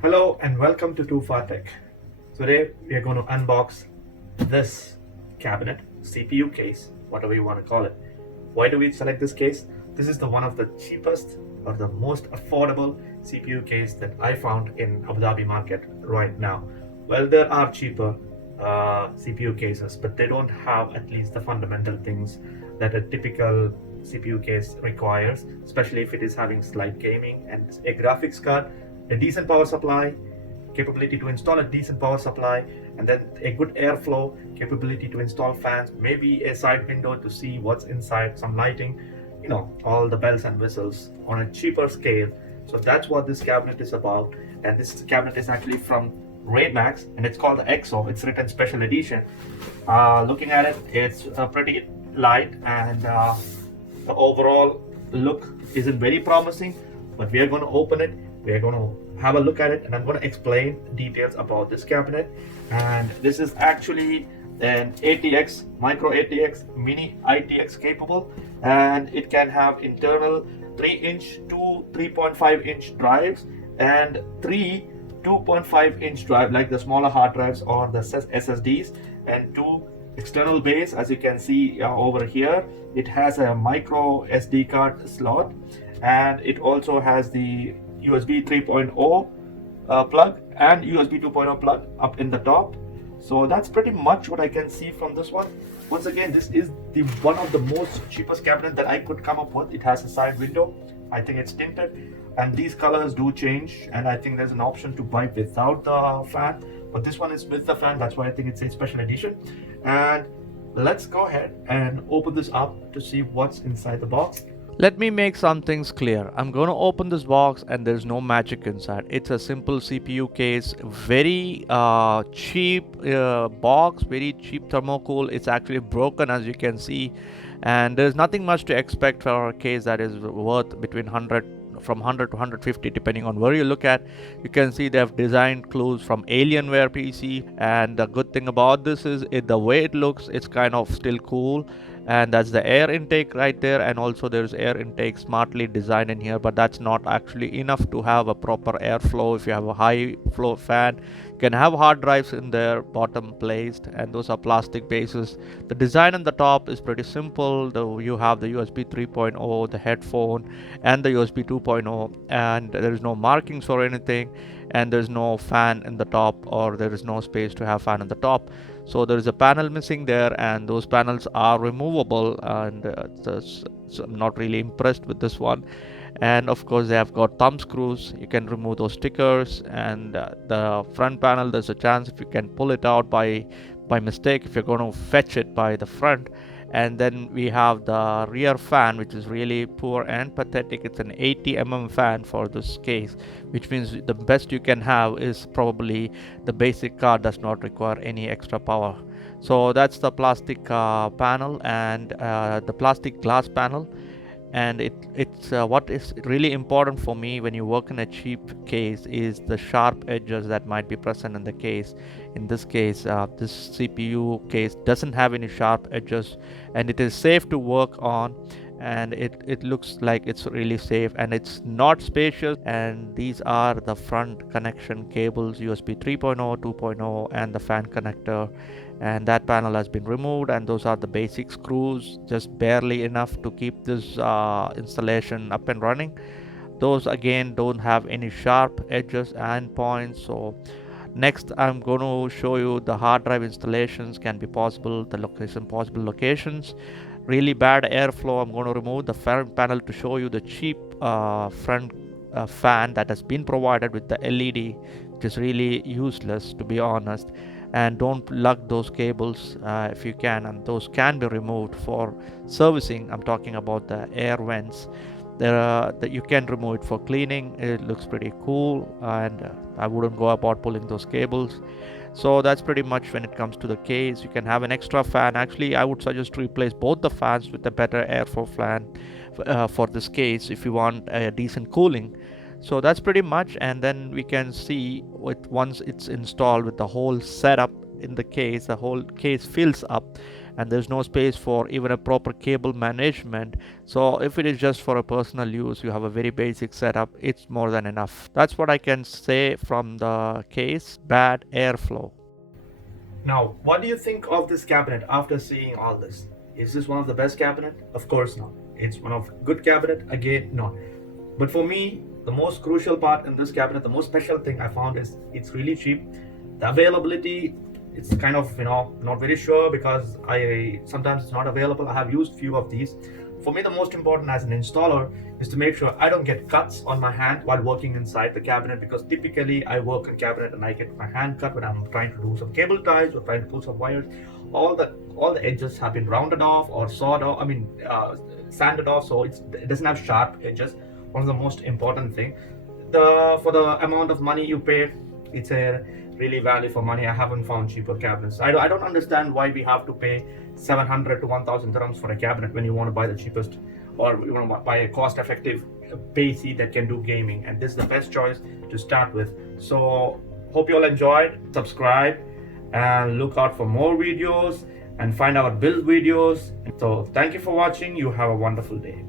Hello and welcome to Too Far Tech. Today we are going to unbox this cabinet, CPU case, whatever you want to call it. Why do we select this case? This is the one of the cheapest or the most affordable CPU case that I found in Abu Dhabi market right now. Well, there are cheaper CPU cases, but they don't have at least the fundamental things that a typical CPU case requires, especially if it is having slight gaming and a graphics card, a decent power supply, capability to install a decent power supply, and then a good airflow, capability to install fans, maybe a side window to see what's inside, some lighting, all the bells and whistles on a cheaper scale. So that's what this cabinet is about. And this cabinet is actually from RAIDMAX, and it's called the EXO. It's written special edition. Looking at it, it's pretty light, and the overall look isn't very promising, but we are going to open it. We are going to have a look at it, and I'm going to explain details about this cabinet. And this is actually an ATX, micro ATX, mini ITX capable, and it can have internal 3-inch to 3.5-inch drives and 3 2.5-inch drive like the smaller hard drives or the SSDs, and 2 external bays. As you can see over here, it has a micro SD card slot, and it also has the USB 3.0 plug and USB 2.0 plug up in the top. So that's pretty much what I can see from this one. Once again, this is the one of the most cheapest cabinet that I could come up with. It has a side window. I think it's tinted, and these colors do change, and I think there's an option to buy without the fan, but this one is with the fan. That's why I think it's a special edition. And let's go ahead and open this up to see what's inside the box. Let me make some things clear. I'm going to open this box and there's no magic inside. It's a simple CPU case, very cheap box, very cheap thermocool. It's actually broken, as you can see, and there's nothing much to expect for a case that is worth between 100 from 100 to 150 depending on where you look at. You can see they have designed clues from Alienware PC, and the good thing about this is the way it looks, it's kind of still cool. And that's the air intake right there, and also there's air intake smartly designed in here, but that's not actually enough to have a proper airflow. If you have a high flow fan, you can have hard drives in there bottom placed, and those are plastic bases. The design on the top is pretty simple. You have the USB 3.0, the headphone, and the USB 2.0, and there is no markings or anything, and there's no fan in the top, or there is no space to have fan in the top. So there is a panel missing there, and those panels are removable, and so I'm not really impressed with this one. And of course they have got thumb screws. You can remove those stickers, and the front panel, there's a chance if you can pull it out by mistake if you're going to fetch it by the front. And then we have the rear fan, which is really poor and pathetic. It's an 80 fan for this case, which means the best you can have is probably the basic card does not require any extra power. So that's the plastic panel, and the plastic glass panel. And it's what is really important for me when you work in a cheap case is the sharp edges that might be present in the case. In this case, this CPU case doesn't have any sharp edges, and it is safe to work on, and it looks like it's really safe, and it's not spacious. And these are the front connection cables, USB 3.0, 2.0, and the fan connector. And that panel has been removed, and those are the basic screws, just barely enough to keep this installation up and running. Those again don't have any sharp edges and points. So next I'm going to show you the hard drive installations can be possible, the possible locations. Really bad airflow, I'm going to remove the front panel to show you the cheap front fan that has been provided with the LED, which is really useless, to be honest. And don't lug those cables if you can, and those can be removed for servicing. I'm talking about the air vents. That you can remove it for cleaning. It looks pretty cool, and I wouldn't go about pulling those cables. So that's pretty much when it comes to the case. You can have an extra fan. Actually, I would suggest to replace both the fans with a better airflow fan for this case if you want a decent cooling. So that's pretty much, and then we can see once it's installed with the whole setup in the case, the whole case fills up, and there's no space for even a proper cable management. So if it is just for a personal use, you have a very basic setup, it's more than enough. That's what I can say from the case. Bad airflow. Now, what do you think of this cabinet after seeing all this? Is this one of the best cabinet? Of course not. It's one of good cabinet? Again, no. But for me, the most crucial part in this cabinet, the most special thing I found is it's really cheap. The availability, it's kind of, not very sure because I sometimes it's not available. I have used few of these. For me, the most important as an installer is to make sure I don't get cuts on my hand while working inside the cabinet, because typically I work in cabinet and I get my hand cut when I'm trying to do some cable ties or trying to pull some wires. All the edges have been rounded off or sawed off. Sanded off, so it doesn't have sharp edges. One of the most important thing. For the amount of money you pay, it's a really value for money. I haven't found cheaper cabinets. I don't understand why we have to pay 700 to 1000 dirhams for a cabinet when you want to buy the cheapest, or you want to buy a cost-effective PC that can do gaming, and this is the best choice to start with. So hope you all enjoyed. Subscribe and look out for more videos and find our build videos. So thank you for watching. You have a wonderful day.